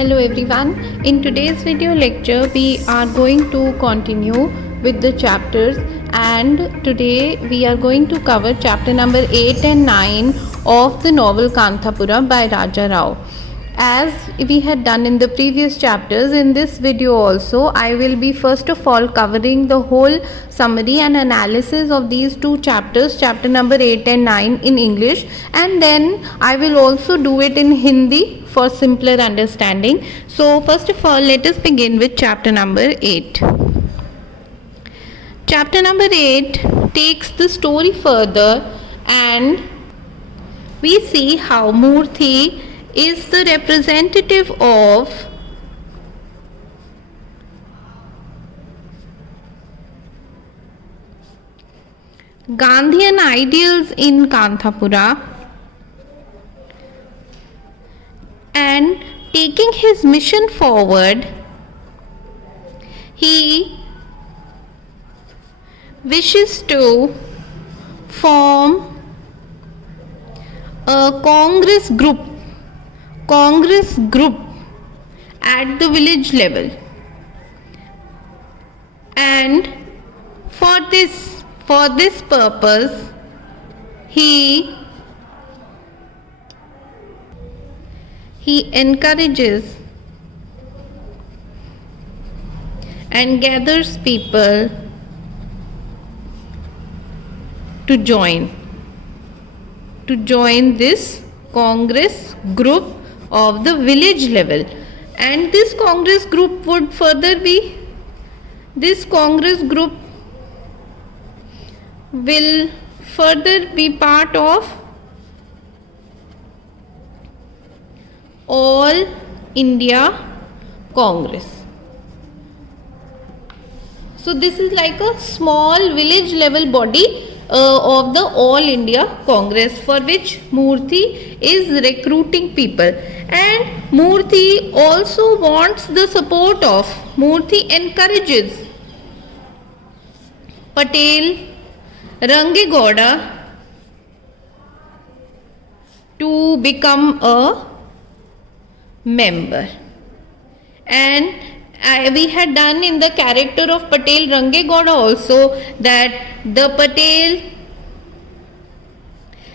Hello everyone. In today's video lecture we are going to continue with the chapters, and today we are going to cover chapter number 8 and 9 of the novel Kanthapura by Raja Rao. As we had done in the previous chapters, in this video also I will be first of all covering the whole summary and analysis of these two chapters, chapter number 8 and 9 in English, and then I will also do it in Hindi for simpler understanding. So first of all, let us begin with chapter number 8. Chapter number 8 takes the story further, and we see how Murthy is the representative of Gandhian ideals in Kanthapura, and taking his mission forward, he wishes to form a Congress group at the village level, and for this purpose he encourages and gathers people to join this Congress group of the village level. And this Congress group would further be, this Congress group will further be part of All India Congress. So this is like a small village level body of the All India Congress, for which Murthy is recruiting people, and Murthy also wants the support of, Murthy encourages Patel Rangegowda to become a member. And we had done in the character of Patel Rangegowda also that the Patel,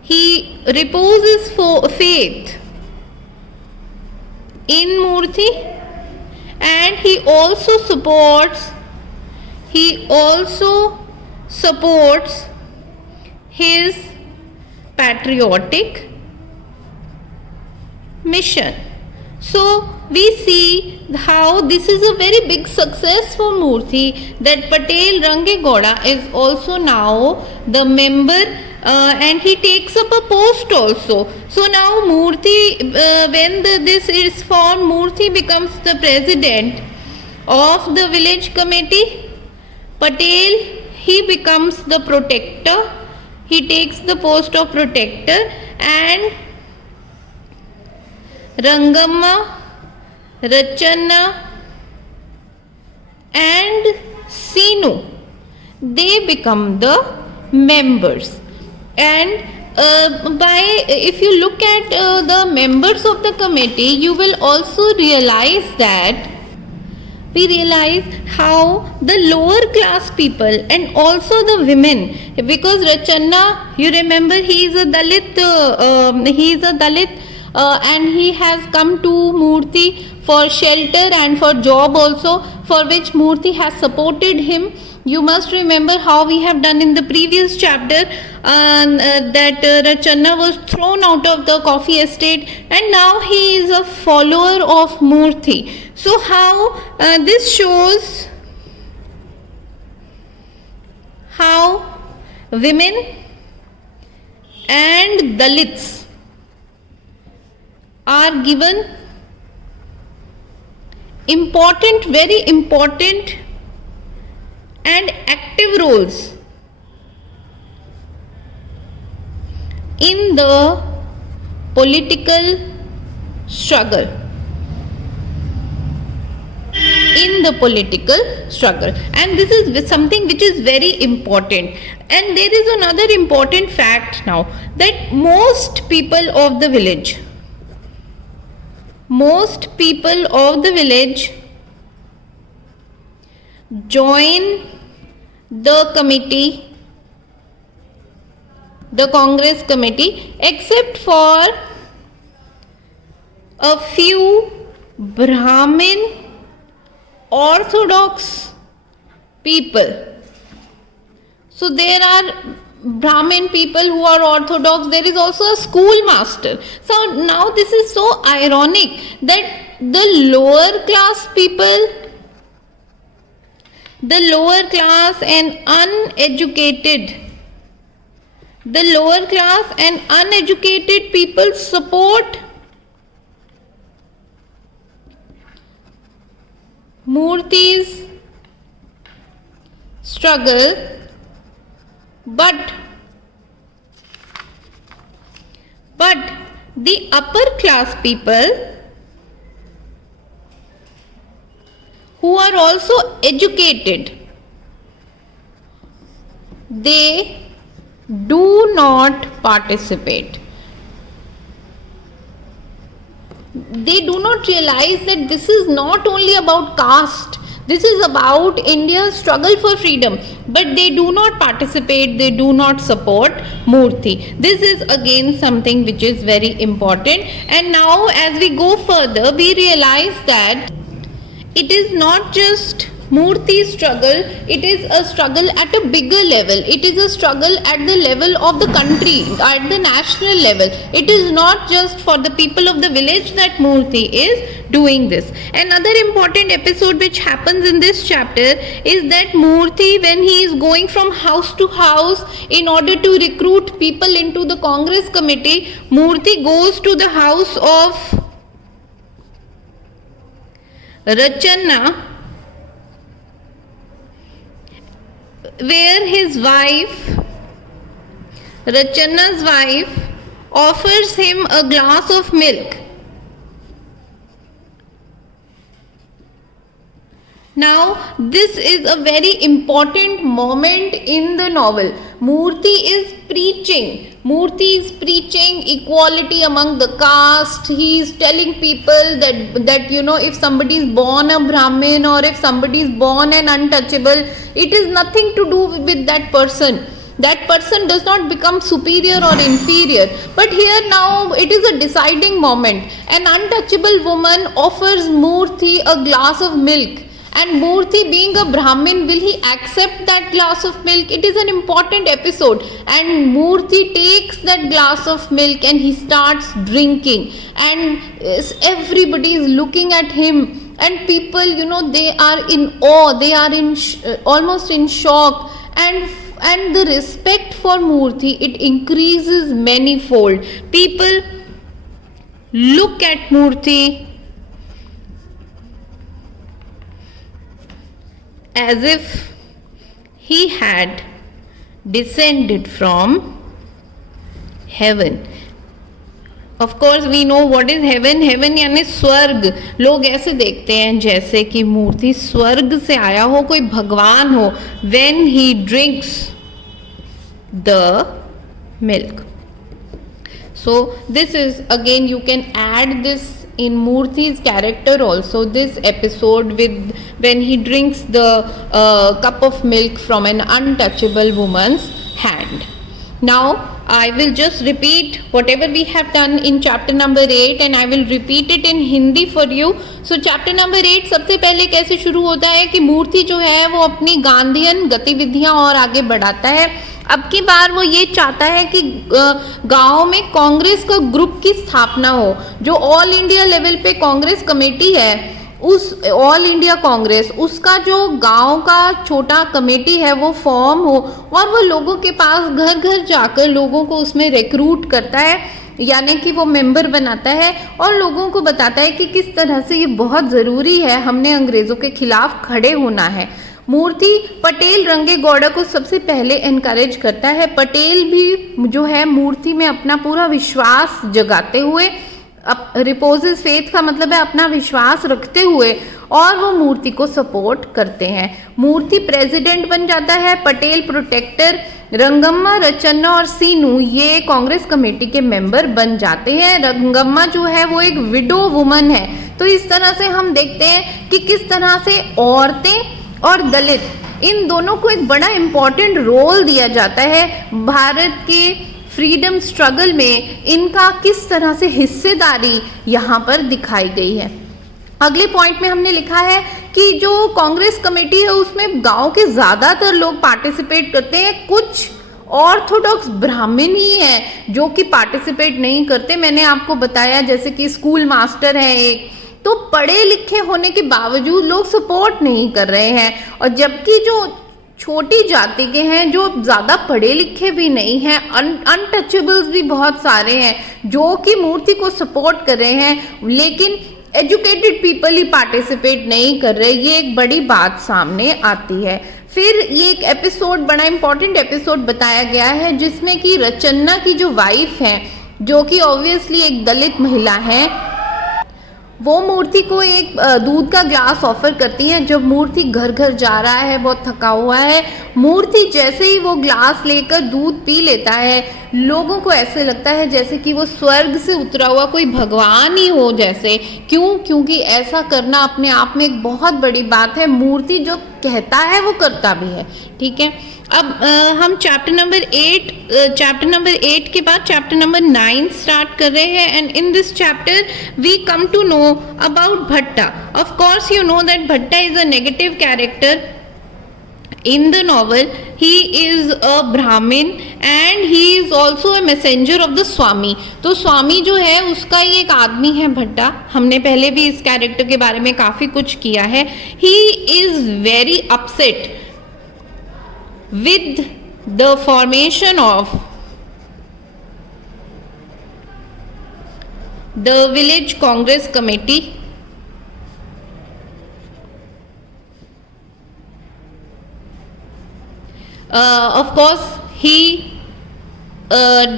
he reposes faith in Murthy, and he also supports his patriotic mission. So we see how this is a very big success for Murthy, that Patel Rangegowda is also now the member, and he takes up a post also. So now Murthy, when this is formed, Murthy becomes the president of the village committee. Patel, he becomes the protector, he takes the post of protector, and Rangamma, Rachanna and Sinu, they become the members. And if you look at the members of the committee, you will also realize how the lower class people and also the women, because Rachanna, you remember, he is a Dalit, and he has come to Murthy for shelter and for job also, for which Murthy has supported him. You must remember how we have done in the previous chapter that Rachanna was thrown out of the coffee estate, and now he is a follower of Murthy. So how this shows how women and Dalits are given very important and active roles in the political struggle. And this is something which is very important. And there is another important fact now, that most people of the village, most people of the village join the committee, the Congress committee, except for a few Brahmin orthodox people. So there are Brahmin people who are orthodox. There is also a schoolmaster. So now this is so ironic that the lower class people, the lower class and uneducated people support Murthy's struggle, but the upper class people who are also educated, they do not participate. They do not realize that this is not only about caste, this is about India's struggle for freedom, but they do not participate, they do not support Murthy. This is again something which is very important. And now as we go further, we realize that it is not just Murthy's struggle, it is a struggle at a bigger level. It is a struggle at the level of the country, at the national level. It is not just for the people of the village that Murthy is doing this. Another important episode which happens in this chapter is that Murthy, when he is going from house to house in order to recruit people into the Congress committee, Murthy goes to the house of Rachanna, where his wife, Rachanna's wife, offers him a glass of milk. Now, this is a very important moment in the novel. Murthy is preaching equality among the caste. He is telling people that if somebody is born a Brahmin or if somebody is born an untouchable, it is nothing to do with that person. That person does not become superior or inferior. But here now it is a deciding moment. An untouchable woman offers Murthy a glass of milk. And Murthy, being a Brahmin, will he accept that glass of milk? It is an important episode. And Murthy takes that glass of milk and he starts drinking. And everybody is looking at him. And people, they are in awe. They are almost in shock. And the respect for Murthy, it increases manifold. People look at Murthy as if he had descended from heaven. Of course we know what is heaven. Heaven यानी स्वर्ग. लोग ऐसे देखते हैं जैसे कि मूर्ति स्वर्ग से आया हो, कोई भगवान हो, when he drinks the milk. So this is, again you can add this in Murthy's character also, this episode with when he drinks the cup of milk from an untouchable woman's hand. Now I will just repeat whatever we have done in chapter number 8 and I will repeat it in Hindi for you. So chapter number 8 सबसे पहले कैसे शुरू होता है कि मूर्ति जो है वो अपनी गांधीयन गतिविधियां और आगे बढ़ाता है. अब की बार वो ये चाहता है कि गांव में कांग्रेस का ग्रुप की स्थापना हो. जो ऑल इंडिया लेवल पे कांग्रेस कमेटी है, उस ऑल इंडिया कांग्रेस, उसका जो गांव का छोटा कमेटी है वो फॉर्म हो और वो लोगों के पास घर घर जाकर लोगों को उसमें रिक्रूट करता है, यानी कि वो मेंबर बनाता है और लोगों को बताता है कि किस तरह से ये बहुत ज़रूरी है, हमने अंग्रेज़ों के खिलाफ खड़े होना है. मूर्ति पटेल रंगे गौड़ा को सबसे पहले एनकरेज करता है. पटेल भी जो है मूर्ति में अपना पूरा विश्वास जगाते हुए, रिपोजेस फेथ का मतलब है अपना विश्वास रखते हुए, और वो मूर्ति को सपोर्ट करते हैं. मूर्ति प्रेसिडेंट बन जाता है, पटेल प्रोटेक्टर, रंगम्मा, रचन्ना और सीनू ये कांग्रेस कमेटी के मेंबर बन जाते हैं। रंगम्मा जो है वो एक विडो वुमन है। तो इस तरह से हम देखते हैं कि किस तरह से औरतें और दलित इन दोनों को एक बड़ा इम्पोर्टेंट रोल दिया जाता है भारत के फ्रीडम स्ट्रगल में। इनका किस तरह से हिस्सेदारी यहाँ पर दिखाई गई है। अगले पॉइंट में हमने लिखा है कि जो कांग्रेस कमेटी है उसमें गांव के ज्यादातर लोग पार्टिसिपेट करते हैं। कुछ ऑर्थोडॉक्स ब्राह्मण ही हैं जो कि पार्टिसिपेट नहीं करते। मैंने आपको बताया जैसे कि स्कूल मास्टर है एक, तो पढ़े लिखे होने के बावजूद लोग सपोर्ट नहीं कर रहे हैं। और जबकि जो छोटी जाति के हैं जो ज़्यादा पढ़े लिखे भी नहीं हैं, अनटचेबल्स भी बहुत सारे हैं जो कि मूर्ति को सपोर्ट कर रहे हैं, लेकिन एजुकेटेड पीपल ही पार्टिसिपेट नहीं कर रहे। ये एक बड़ी बात सामने आती है। फिर ये एक एपिसोड, बड़ा इंपॉर्टेंट एपिसोड बताया गया है जिसमें कि रचन्ना की जो वाइफ है, जो कि ऑब्वियसली एक दलित महिला है, वो मूर्ति को एक दूध का ग्लास ऑफर करती हैं। जब मूर्ति घर घर जा रहा है, बहुत थका हुआ है, मूर्ति जैसे ही वो ग्लास लेकर दूध पी लेता है, लोगों को ऐसे लगता है जैसे कि वो स्वर्ग से उतरा हुआ कोई भगवान ही हो जैसे। क्यों? क्योंकि ऐसा करना अपने आप में एक बहुत बड़ी बात है। मूर्ति जो कहता है वो करता भी है। ठीक है, अब हम चैप्टर नंबर 8 के बाद चैप्टर नंबर 9 स्टार्ट कर रहे हैं। And in this chapter we come to know about Bhatta. Of course you know that Bhatta is a negative character in the novel. He is a Brahmin and he is also a messenger of the Swami. तो स्वामी जो है उसका ही एक आदमी है भट्टा। हमने पहले भी इस कैरेक्टर के बारे में काफी कुछ किया है। He is very upset with the formation of the village Congress committee. Of course he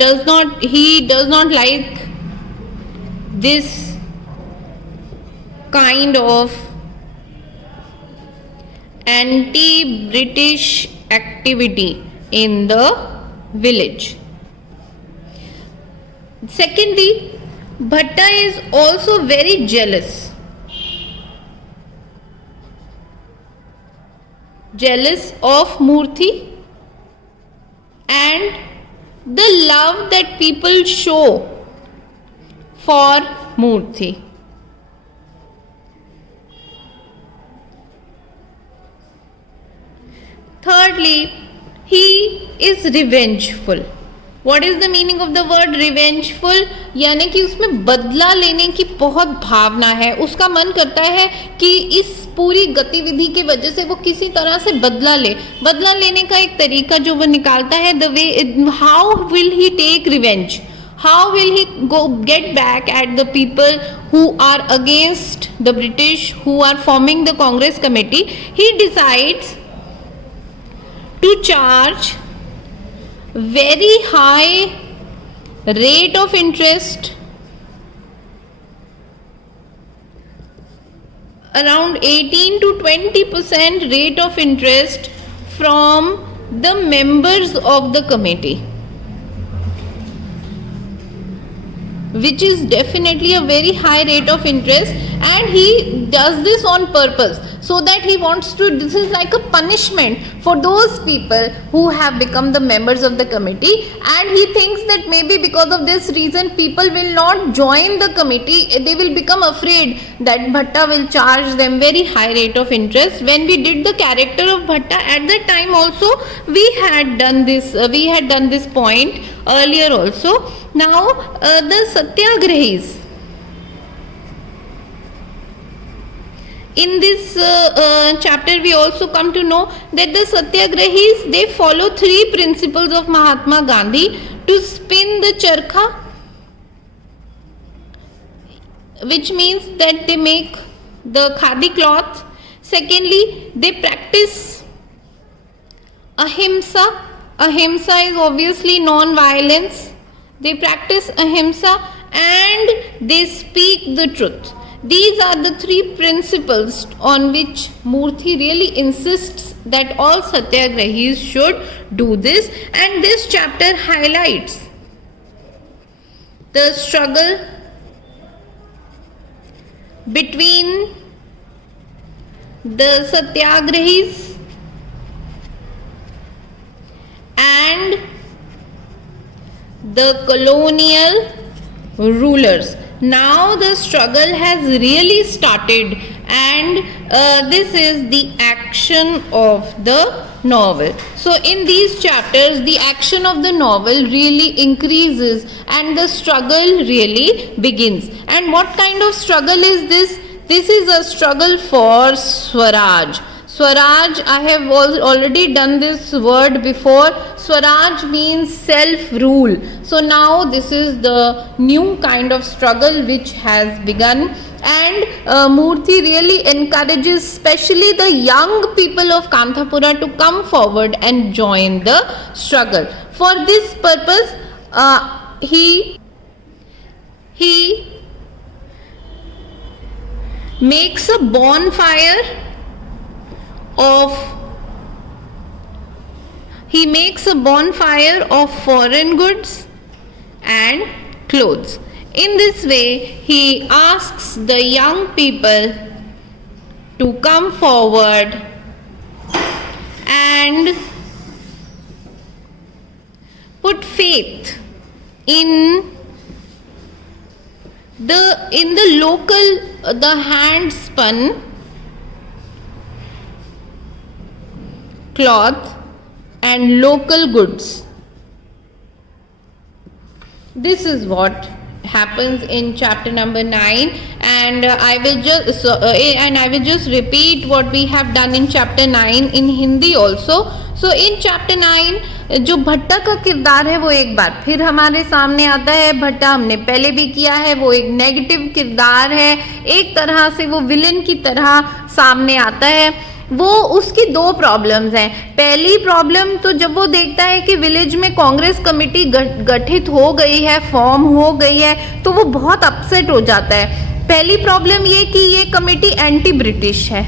does not like this kind of anti-British activity in the village. Secondly, Bhatta is also very jealous of Murthy and the love that people show for Murthy. Thirdly, he is revengeful. What is the meaning of the word revengeful? यानी कि उसमें बदला लेने की बहुत भावना है। उसका मन करता है कि इस पूरी गतिविधि की वजह से वो किसी तरह से बदला ले। बदला लेने का एक तरीका जो वो निकालता है, the way, how will he take revenge? How will he go get back at the people who are against the British, who are forming the Congress committee? He decides to charge very high rate of interest, around 18 to 20% rate of interest from the members of the committee, which is definitely a very high rate of interest, and he does this on purpose so that he wants to, this is like a punishment for those people who have become the members of the committee, and he thinks that maybe because of this reason people will not join the committee. They will become afraid that Bhatta will charge them very high rate of interest. When we did the character of Bhatta at that time also, we had done this point earlier also. Now the Satyagrahis. In this chapter we also come to know that the Satyagrahis, they follow 3 principles of Mahatma Gandhi: to spin the charkha, which means that they make the khadi cloth. Secondly, they practice ahimsa. Ahimsa is obviously non-violence. They practice ahimsa and they speak the truth. These are the 3 principles on which Murthy really insists that all satyagrahis should do this, and this chapter highlights the struggle between the satyagrahis and the colonial rulers. Now the struggle has really started, and this is the action of the novel. So in these chapters the action of the novel really increases and the struggle really begins. And what kind of struggle is this? This is a struggle for Swaraj. Swaraj, I have already done this word before. Swaraj means self-rule. So now this is the new kind of struggle which has begun, and Murthy really encourages especially the young people of Kanthapura to come forward and join the struggle. For this purpose, he makes a bonfire of foreign goods and clothes. In this way, he asks the young people to come forward and put faith in the local, the hand spun cloth and local goods. This is what happens in chapter number 9, and I will just repeat what we have done in chapter 9 in Hindi also. So in chapter 9 जो भट्टा का किरदार है वो एक बार फिर हमारे सामने आता है. भट्टा हमने पहले भी किया है, वो एक नेगेटिव किरदार है, एक तरह से वो विलन की तरह सामने आता है. वो उसकी दो प्रॉब्लम्स हैं. पहली प्रॉब्लम तो जब वो देखता है कि विलेज में कांग्रेस कमेटी गठित हो गई है, फॉर्म हो गई है, तो वो बहुत अपसेट हो जाता है. पहली प्रॉब्लम ये कि ये कमेटी एंटी ब्रिटिश है,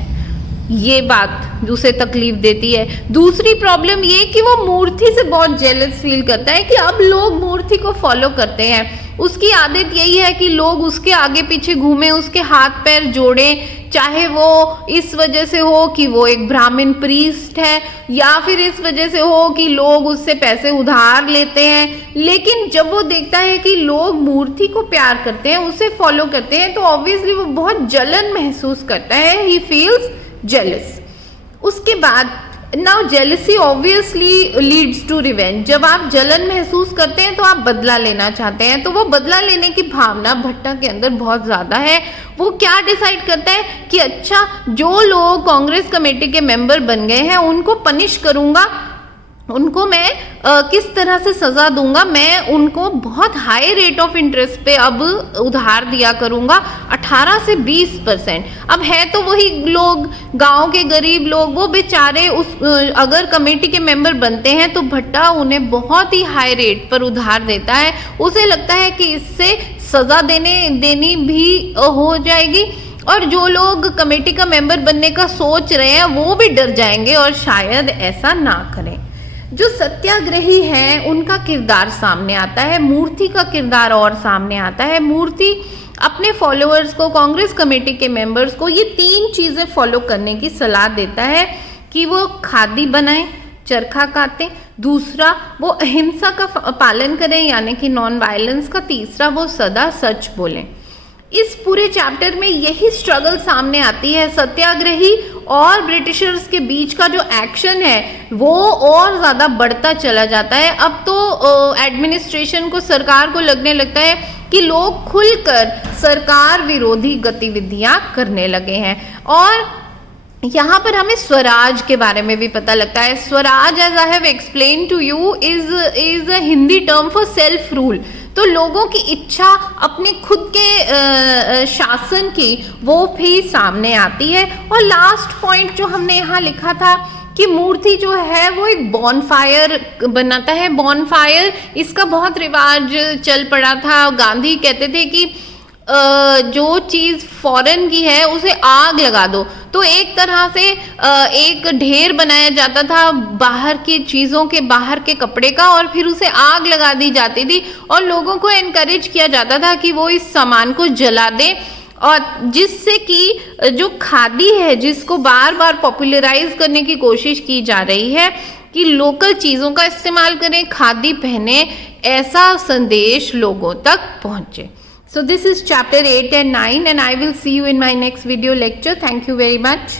ये बात उसे तकलीफ देती है. दूसरी प्रॉब्लम ये कि वो मूर्ति से बहुत जेलस फील करता है कि अब लोग मूर्ति को फॉलो करते हैं. उसकी आदत यही है कि लोग उसके आगे पीछे घूमें, उसके हाथ पैर जोड़ें, चाहे वो इस वजह से हो कि वो एक ब्राह्मण प्रीस्ट है, या फिर इस वजह से हो कि लोग उससे पैसे उधार लेते हैं. लेकिन जब वो देखता है कि लोग मूर्ति को प्यार करते हैं, उसे फॉलो करते हैं, तो ऑब्वियसली वो बहुत जलन महसूस करता है. He feels jealous. उसके बाद now jealousy obviously leads to revenge. जब आप जलन महसूस करते हैं तो आप बदला लेना चाहते हैं, तो वो बदला लेने की भावना भट्टा के अंदर बहुत ज़्यादा है. वो क्या डिसाइड करता है कि अच्छा, जो लोग कांग्रेस कमेटी के मेंबर बन गए हैं उनको पनिश करूंगा, उनको मैं किस तरह से सज़ा दूंगा. मैं उनको बहुत हाई रेट ऑफ इंटरेस्ट पे अब उधार दिया करूंगा, 18 से 20%. अब है तो वही लोग, गांव के गरीब लोग, वो बेचारे अगर कमेटी के मेंबर बनते हैं तो भट्टा उन्हें बहुत ही हाई रेट पर उधार देता है. उसे लगता है कि इससे सज़ा देनी भी हो जाएगी, और जो लोग कमेटी का मेंबर बनने का सोच रहे हैं वो भी डर जाएंगे और शायद ऐसा ना करें. जो सत्याग्रही हैं उनका किरदार सामने आता है, मूर्ति का किरदार और सामने आता है. मूर्ति अपने फॉलोअर्स को, कांग्रेस कमेटी के मेंबर्स को ये 3 चीज़ें फॉलो करने की सलाह देता है कि वो खादी बनाएं, चरखा काटें, दूसरा वो अहिंसा का पालन करें यानी कि नॉन वायलेंस का, तीसरा वो सदा सच बोलें. इस पूरे चैप्टर में यही स्ट्रगल सामने आती है. सत्याग्रही और ब्रिटिशर्स के बीच का जो एक्शन है वो और ज़्यादा बढ़ता चला जाता है. अब तो एडमिनिस्ट्रेशन को, सरकार को लगने लगता है कि लोग खुलकर सरकार विरोधी गतिविधियां करने लगे हैं. और यहाँ पर हमें स्वराज के बारे में भी पता लगता है. Swaraj, as I have explain to you, is a Hindi term for self rule. तो लोगों की इच्छा अपने खुद के शासन की वो भी सामने आती है. और लास्ट पॉइंट जो हमने यहाँ लिखा था कि मूर्ति जो है वो एक बॉनफायर बनाता है. बॉनफायर, इसका बहुत रिवाज चल पड़ा था. गांधी कहते थे कि जो चीज़ फॉरेन की है उसे आग लगा दो। तो एक तरह से एक ढेर बनाया जाता था बाहर की चीज़ों के, बाहर के कपड़े का, और फिर उसे आग लगा दी जाती थी और लोगों को एनकरेज किया जाता था कि वो इस सामान को जला दें, और जिससे कि जो खादी है जिसको बार बार पॉपुलराइज करने की कोशिश की जा रही है कि लोकल चीज़ों का इस्तेमाल करें, खादी पहने, ऐसा संदेश लोगों तक पहुँचे। So this is chapter 8 and 9 and I will see you in my next video lecture. Thank you very much.